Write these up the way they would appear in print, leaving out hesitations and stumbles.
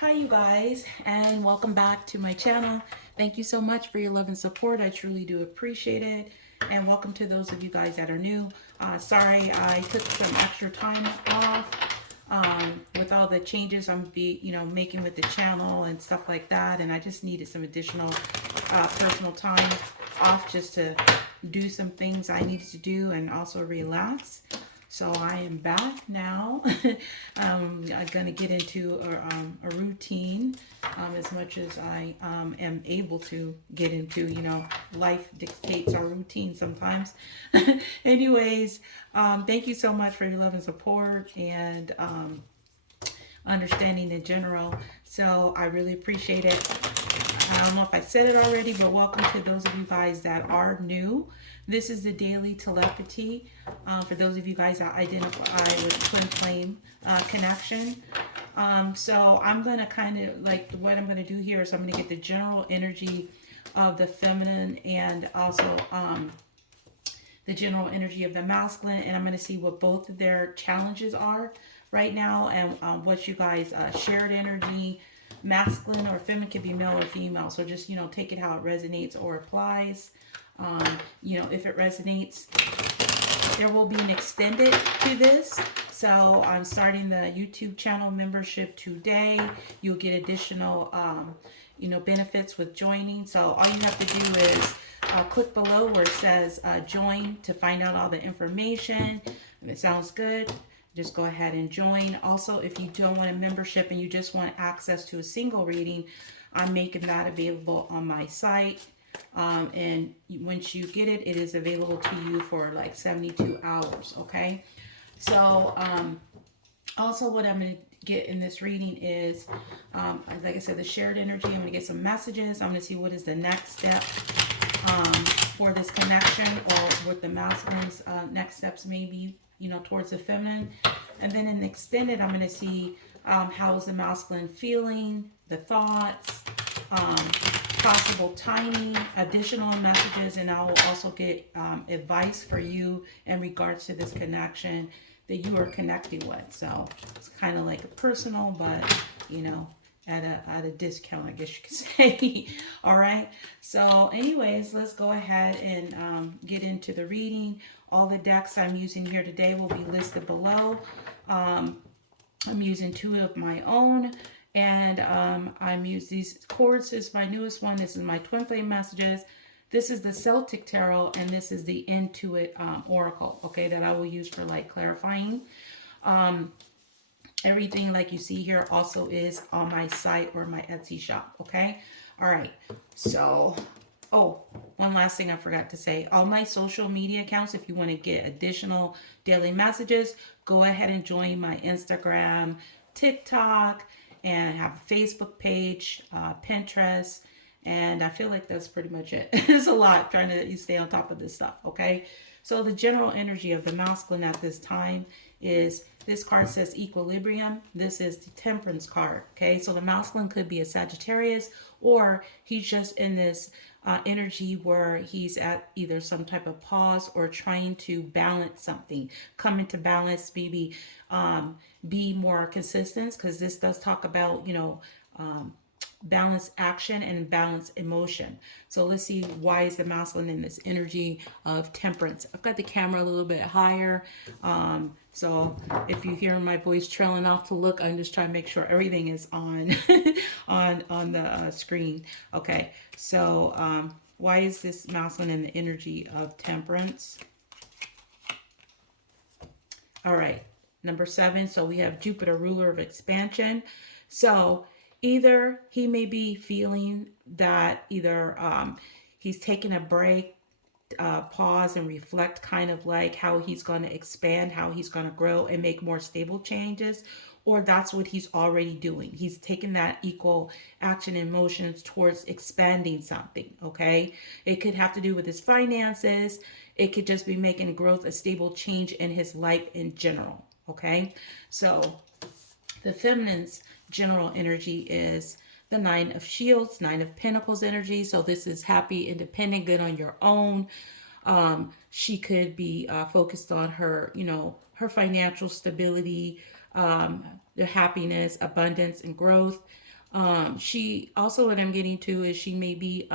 Hi you guys, and welcome back to my channel. Thank you so much for your love and support. I truly do appreciate it. And welcome to those of you guys that are new. Sorry I took some extra time off with all the changes I'm making with the channel and stuff like that, and I just needed some additional personal time off just to do some things I needed to do and also relax. So I am back now. I'm going to get into a routine as much as I am able to get into. Life dictates our routine sometimes. Anyways, thank you so much for your love and support and understanding in general. So I really appreciate it. I don't know if I said it already, but welcome to those of you guys that are new. This is the daily telepathy. For those of you guys that identify with twin flame connection. So I'm going to kind of what I'm going to do here is I'm going to get the general energy of the feminine and also the general energy of the masculine, and I'm going to see what both of their challenges are right now and what you guys shared energy. Masculine or feminine can be male or female, so just take it how it resonates or applies. If it resonates, there will be an extended to this. So I'm starting the YouTube channel membership today. You'll get additional benefits with joining. So all you have to do is click below where it says join to find out all the information. If it sounds good, just go ahead and join. Also, if you don't want a membership and you just want access to a single reading, I'm making that available on my site. And once you get it, it is available to you for like 72 hours. Okay. So, also what I'm going to get in this reading is, like I said, the shared energy. I'm going to get some messages. I'm going to see what is the next step, for this connection, or what the masculine's, next steps may be, towards the feminine. And then in the extended, I'm going to see, how is the masculine feeling, the thoughts, possible timing, additional messages, and I will also get advice for you in regards to this connection that you are connecting with. So it's kind of like a personal, but at a discount, I guess you could say. All right. So anyways, let's go ahead and get into the reading. All the decks I'm using here today will be listed below. I'm using two of my own. And I'm using these cords. This is my newest one. This is my twin flame messages. This is the Celtic Tarot, and this is the In2it Oracle, okay, that I will use for clarifying. Everything like you see here also is on my site or my Etsy shop, okay? All right, so, oh, one last thing I forgot to say. All my social media accounts, if you want to get additional daily messages, go ahead and join my Instagram, TikTok, and I have a Facebook page, Pinterest, and I feel like that's pretty much it. It's a lot trying to stay on top of this stuff, okay? So the general energy of the masculine at this time is, this card says equilibrium. This is the temperance card, okay? So the masculine could be a Sagittarius, or he's just in this energy where he's at either some type of pause or trying to balance something, come into balance, maybe be more consistent, because this does talk about balance action and balance emotion. So let's see, why is the masculine in this energy of temperance? I've got the camera a little bit higher, so if you hear my voice trailing off to look, I'm just trying to make sure everything is on on the screen. Okay, so why is this masculine in the energy of temperance? All right, number 7. So we have Jupiter, ruler of expansion. So either he may be feeling that either he's taking a break, pause and reflect, kind of like how he's going to expand, how he's going to grow and make more stable changes, or that's what he's already doing. He's taking that equal action and motions towards expanding something, okay? It could have to do with his finances. It could just be making growth, a stable change in his life in general, okay? So the feminine's general energy is the 9 of Shields, 9 of Pentacles energy. So this is happy, independent, good on your own. She could be focused on her, her financial stability, the happiness, abundance, and growth. She also, what I'm getting to is she may be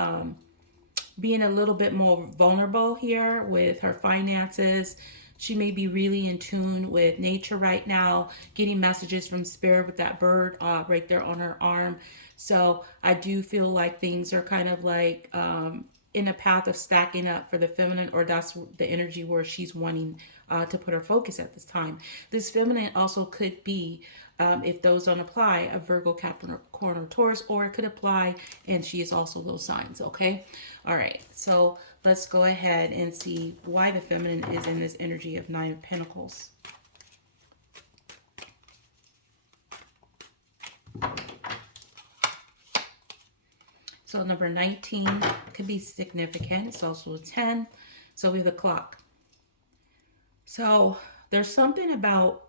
being a little bit more vulnerable here with her finances. She may be really in tune with nature right now, getting messages from spirit with that bird right there on her arm. So I do feel like things are kind of like in a path of stacking up for the feminine, or that's the energy where she's wanting to put her focus at this time. This feminine also could be, if those don't apply, a Virgo, Capricorn, Taurus, or it could apply, and she is also those signs, okay? All right, so let's go ahead and see why the feminine is in this energy of Nine of Pentacles. So number 19 could be significant. It's also a 10. So we have the clock. So there's something about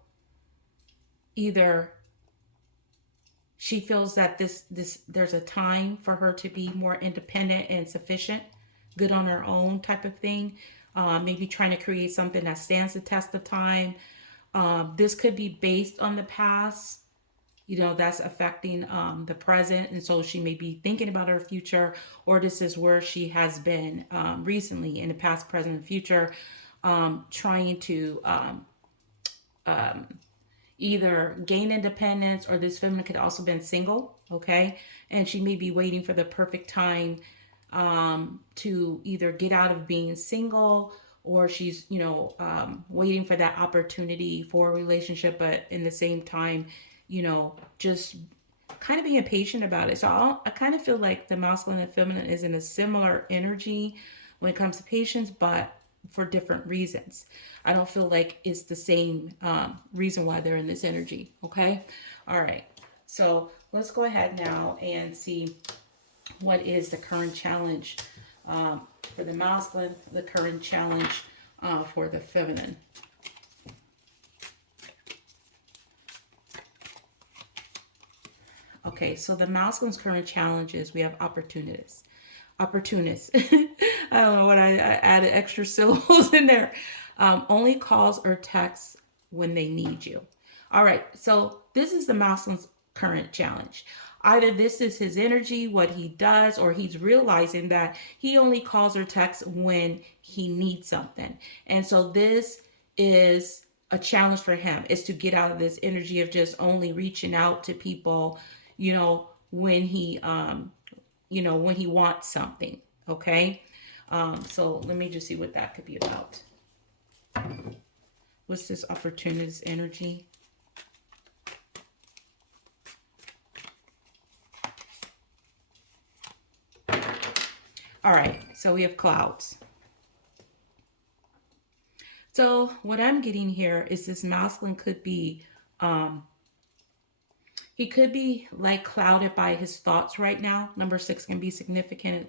either she feels that there's a time for her to be more independent and sufficient, good on her own type of thing. Maybe trying to create something that stands the test of time. This could be based on the past, you know, that's affecting the present. And so she may be thinking about her future, or this is where she has been recently in the past, present, and future, trying to either gain independence, or this feminine could also been single, okay? And she may be waiting for the perfect time to either get out of being single, or she's, you know, waiting for that opportunity for a relationship, but in the same time, you know, just kind of being patient about it. So I kind of feel like the masculine and feminine is in a similar energy when it comes to patience, but for different reasons. I don't feel like it's the same reason why they're in this energy. Okay. All right. So let's go ahead now and see what is the current challenge for the masculine, the current challenge for the feminine. Okay, so the masculine's current challenge is we have opportunists. Opportunists. I don't know what I added extra syllables in there. Only calls or texts when they need you. All right, so this is the masculine's current challenge. Either this is his energy, what he does, or he's realizing that he only calls or texts when he needs something. And so this is a challenge for him, is to get out of this energy of just only reaching out to people, you know, when he you know, when he wants something. Okay. So let me just see what that could be about. What's this opportunist energy? All right, so we have clouds. So what I'm getting here is this masculine could be, he could be like clouded by his thoughts right now. Number 6 can be significant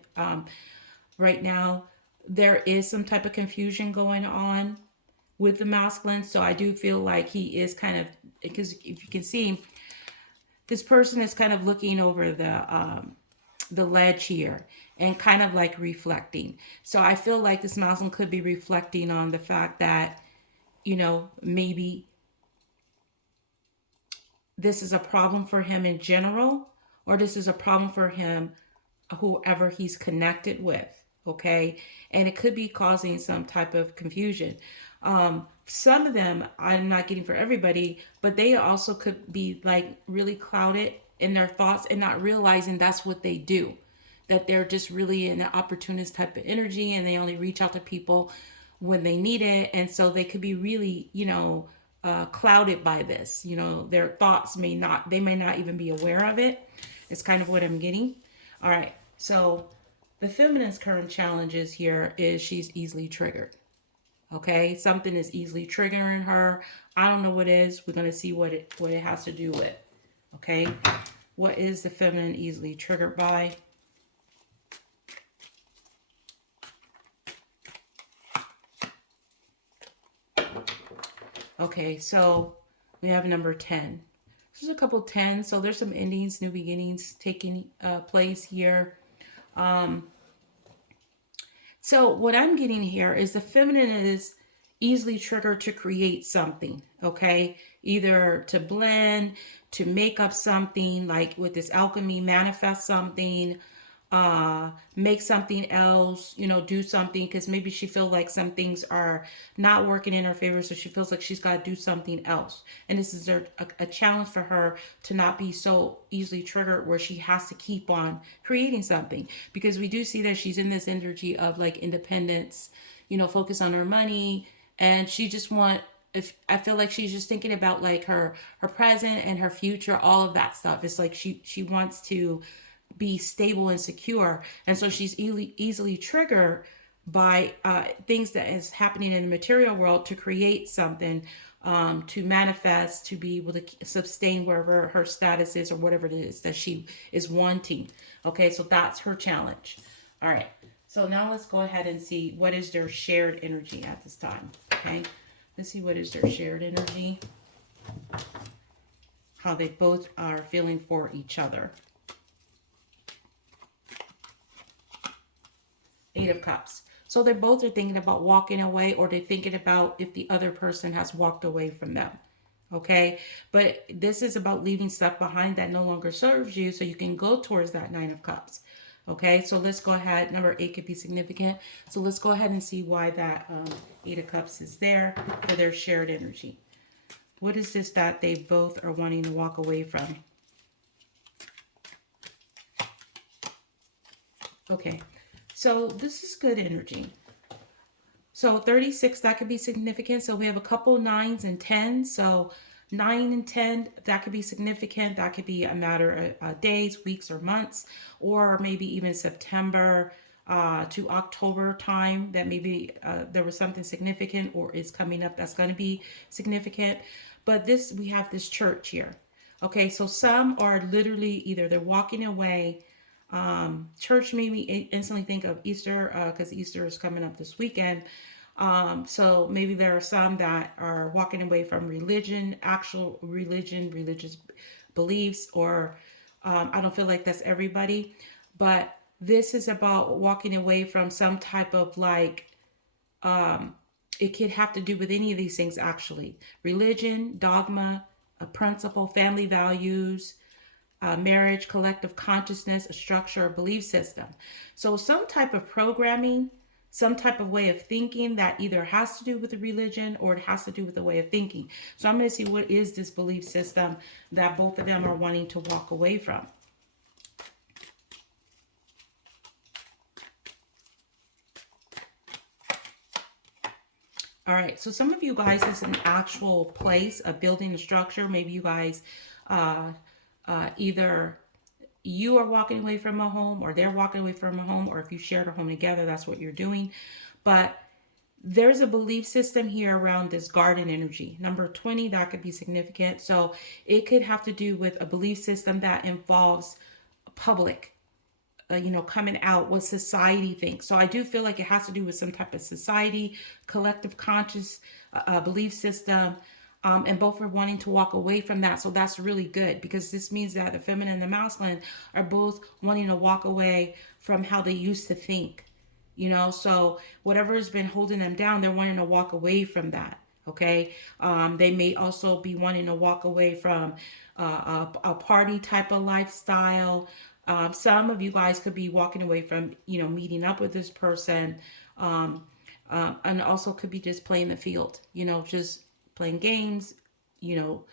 right now. There is some type of confusion going on with the masculine. So I do feel like he is kind of, because if you can see, this person is kind of looking over the ledge here and kind of like reflecting. So I feel like this masculine could be reflecting on the fact that, you know, maybe this is a problem for him in general, or this is a problem for him, whoever he's connected with. Okay. And it could be causing some type of confusion. Some of them I'm not getting for everybody, but they also could be like really clouded in their thoughts and not realizing that's what they do, that they're just really in an opportunist type of energy and they only reach out to people when they need it. And so they could be really, you know, clouded by this. You know, their thoughts may not, they may not even be aware of it. It's kind of what I'm getting. All right. So the feminine's current challenges here is she's easily triggered. Okay, something is easily triggering her. I don't know what it is. We're going to see what it has to do with. Okay, what is the feminine easily triggered by? Okay, so we have number 10. There's a couple 10, so there's some endings, new beginnings taking place here. So what I'm getting here is the feminine is easily triggered to create something, okay? either to blend, to make up something, like with this alchemy, manifest something, make something else, you know, do something, because maybe she feels like some things are not working in her favor, so she feels like she's got to do something else. And this is a challenge for her to not be so easily triggered where she has to keep on creating something, because we do see that she's in this energy of like independence, you know, focus on her money, and she just want, if I feel like she's just thinking about like her present and her future, all of that stuff. It's like she wants to be stable and secure, and so she's easily triggered by things that is happening in the material world to create something, to manifest, to be able to sustain wherever her status is or whatever it is that she is wanting. Okay, so that's her challenge. All right, so now let's go ahead and see what is their shared energy at this time. Okay, let's see what is their shared energy, how they both are feeling for each other. Eight of Cups. So they both are thinking about walking away, or they're thinking about if the other person has walked away from them. Okay, but this is about leaving stuff behind that no longer serves you, so you can go towards that Nine of Cups. Okay, so let's go ahead. Number 8 could be significant. So let's go ahead and see why that 8 of Cups is there for their shared energy. What is this that they both are wanting to walk away from? Okay, so this is good energy. So 36, that could be significant. So we have a couple 9s and 10s. So 9 and 10, that could be significant. That could be a matter of days, weeks, or months, or maybe even September to October time, that maybe there was something significant or is coming up that's going to be significant. But this, we have this church here. Okay, so some are literally either they're walking away. Church made me instantly think of Easter, because Easter is coming up this weekend. So maybe there are some that are walking away from religion, actual religion, religious beliefs, or I don't feel like that's everybody, but this is about walking away from some type of like, it could have to do with any of these things actually. Religion, dogma, a principle, family values, marriage, collective consciousness, a structure, a belief system. So some type of programming, some type of way of thinking that either has to do with the religion or it has to do with the way of thinking. So I'm going to see what is this belief system that both of them are wanting to walk away from. All right, so some of you guys, is an actual place, a building, a structure. Maybe you guys either you are walking away from a home, or they're walking away from a home, or if you shared a home together, that's what you're doing. But there's a belief system here around this garden energy. Number 20, that could be significant. So it could have to do with a belief system that involves public, you know, coming out, what society thinks. So I do feel like it has to do with some type of society, collective conscious belief system. And both are wanting to walk away from that. So that's really good, because this means that the feminine and the masculine are both wanting to walk away from how they used to think, you know. So whatever has been holding them down, they're wanting to walk away from that. Okay. They may also be wanting to walk away from a party type of lifestyle. Some of you guys could be walking away from, you know, meeting up with this person. And also could be just playing the field, you know, just playing games, you know,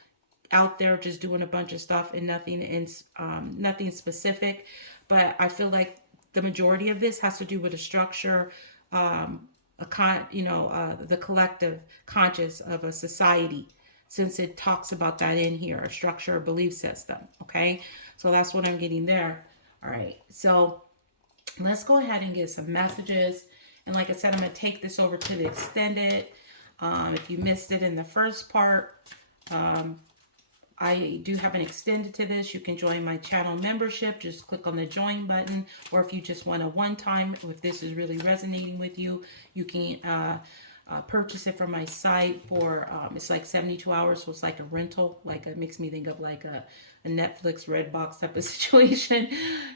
out there just doing a bunch of stuff and nothing specific. But I feel like the majority of this has to do with a structure, the collective conscious of a society, since it talks about that in here, a structure, a belief system. Okay, so that's what I'm getting there. All right, so let's go ahead and get some messages. And like I said, I'm going to take this over to the extended. If you missed it in the first part, I do have an extended to this. You can join my channel membership. Just click on the join button. Or if you just want a one-time, if this is really resonating with you, you can purchase it from my site for, it's like 72 hours. So it's like a rental. Like it makes me think of like a Netflix Redbox type of situation.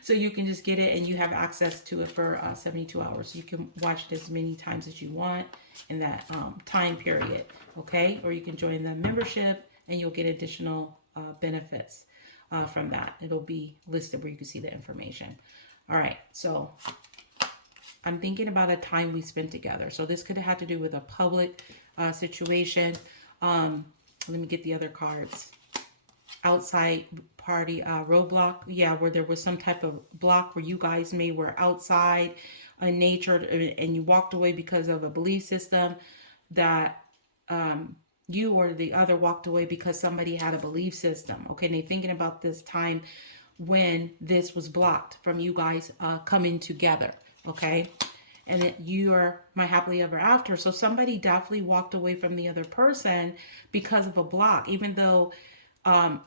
So you can just get it and you have access to it for 72 hours. So you can watch it as many times as you want in that time period. Okay. Or you can join the membership and you'll get additional benefits from that. It'll be listed where you can see the information. All right, so I'm thinking about a time we spent together. So this could have had to do with a public situation. Let me get the other cards. Outside party roadblock, yeah, where there was some type of block where you guys may were outside in nature and you walked away because of a belief system that you or the other walked away because somebody had a belief system. Okay, and they're thinking about this time when this was blocked from you guys coming together. Okay, and that you are my happily ever after. So somebody definitely walked away from the other person because of a block, even though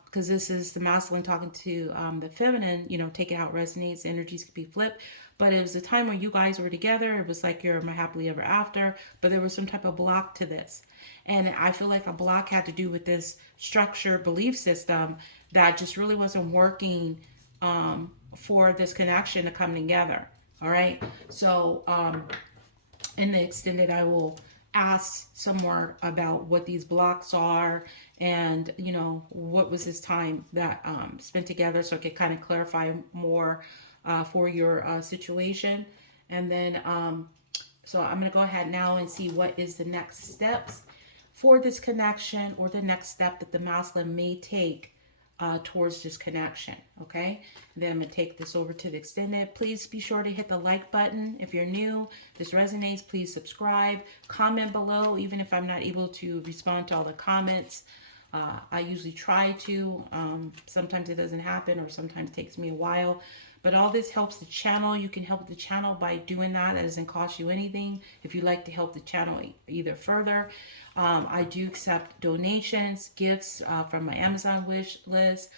because this is the masculine talking to the feminine, you know, take it out resonates, energies could be flipped. But it was a time when you guys were together. It was like you're my happily ever after, but there was some type of block to this. And I feel like a block had to do with this structure belief system that just really wasn't working for this connection to come together. All right. So in the extended, I will ask some more about what these blocks are and, you know, what was this time that spent together, so I could kind of clarify more for your situation. And then, so I'm going to go ahead now and see what is the next steps for this connection, or the next step that the masculine may take towards this connection. Okay, and then I'm going to take this over to the extended. Please be sure to hit the like button if you're new. This resonates, please subscribe, comment below. Even if I'm not able to respond to all the comments, I usually try to. Sometimes it doesn't happen, or sometimes it takes me a while. But all this helps the channel. You can help the channel by doing that. That doesn't cost you anything. If you'd like to help the channel either further, I do accept donations, gifts from my Amazon wish list.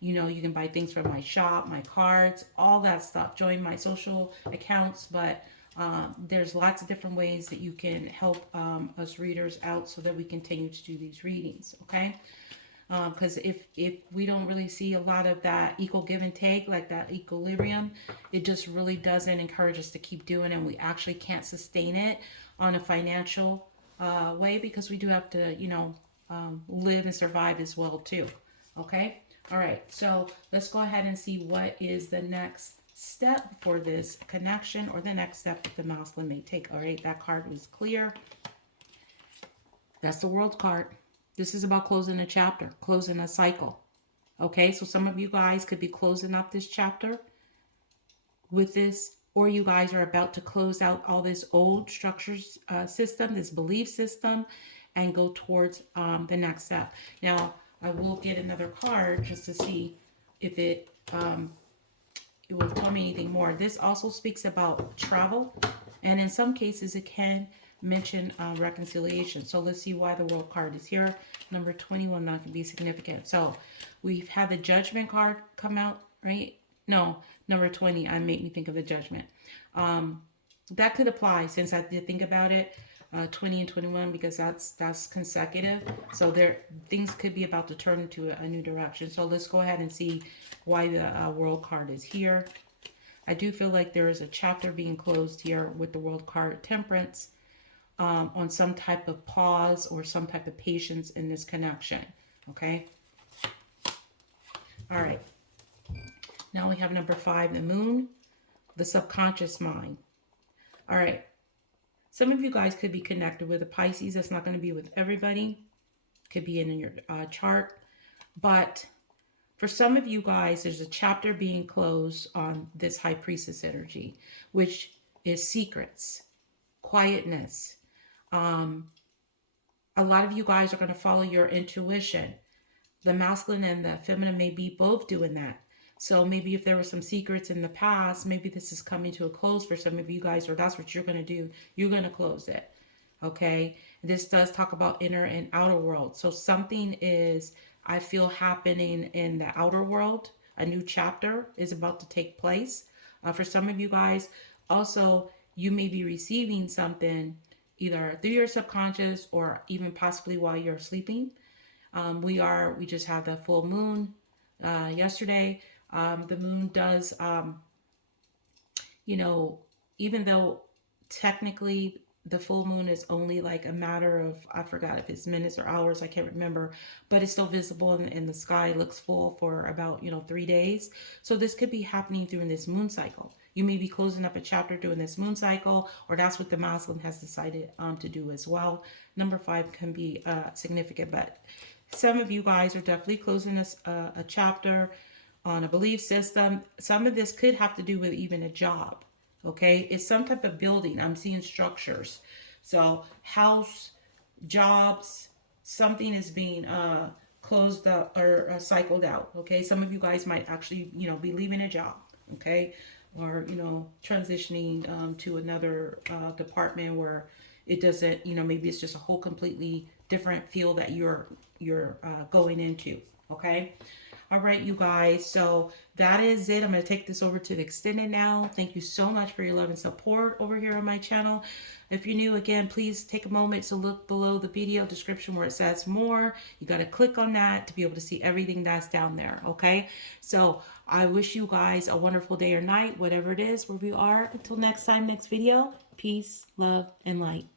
You know, you can buy things from my shop, my cards, all that stuff. Join my social accounts. But there's lots of different ways that you can help us readers out so that we continue to do these readings. Okay. Because if we don't really see a lot of that equal give and take, like that equilibrium, it just really doesn't encourage us to keep doing it, and we actually can't sustain it on a financial way, because we do have to, you know, live and survive as well too. Okay. All right. So let's go ahead and see what is the next step for this connection, or the next step that the masculine may take. All right. That card was clear. That's the World card. This is about closing a chapter, closing a cycle. Okay, so some of you guys could be closing up this chapter with this, or you guys are about to close out all this old structures system, this belief system, and go towards the next step. Now, I will get another card just to see if it will tell me anything more. This also speaks about travel, and in some cases it can mention reconciliation. So let's see why the World card is here. Number 21, not going to be significant. So we've had the Judgment card come out, right? No, number 20, I make me think of the Judgment. That could apply, since I did think about it, 20 and 21, because that's consecutive. So there, things could be about to turn into a new direction. So let's go ahead and see why the World card is here. I do feel like there is a chapter being closed here with the World card, Temperance. On some type of pause or some type of patience in this connection. Okay. All right. Now we have number 5, the Moon, the subconscious mind. All right. Some of you guys could be connected with a Pisces. That's not going to be with everybody. Could be in your chart. But for some of you guys, there's a chapter being closed on this High Priestess energy, which is secrets, quietness. A lot of you guys are going to follow your intuition. The masculine and the feminine may be both doing that. So maybe if there were some secrets in the past, maybe this is coming to a close for some of you guys, or that's what you're going to do. You're going to close it. Okay. This does talk about inner and outer world. So something is, I feel, happening in the outer world. A new chapter is about to take place. For some of you guys, also, you may be receiving something either through your subconscious or even possibly while you're sleeping. We just had the full moon yesterday. The moon does, you know, even though technically the full moon is only like a matter of, I forgot if it's minutes or hours, I can't remember, but it's still visible and the sky looks full for about, 3 days. So this could be happening during this moon cycle. You may be closing up a chapter during this moon cycle, or that's what the masculine has decided to do as well. Number 5 can be significant, but some of you guys are definitely closing a chapter on a belief system. Some of this could have to do with even a job. Okay, it's some type of building. I'm seeing structures. So house, jobs, something is being closed up or cycled out. Okay, some of you guys might actually, be leaving a job. Okay, or transitioning to another department where it doesn't, maybe it's just a whole completely different field that you're going into. Okay. All right, you guys. So that is it. I'm going to take this over to the extended now. Thank you so much for your love and support over here on my channel. If you're new, again, please take a moment to look below the video description where it says more. You got to click on that to be able to see everything that's down there. Okay. So I wish you guys a wonderful day or night, whatever it is, wherever you are. Until next time, next video. Peace, love, and light.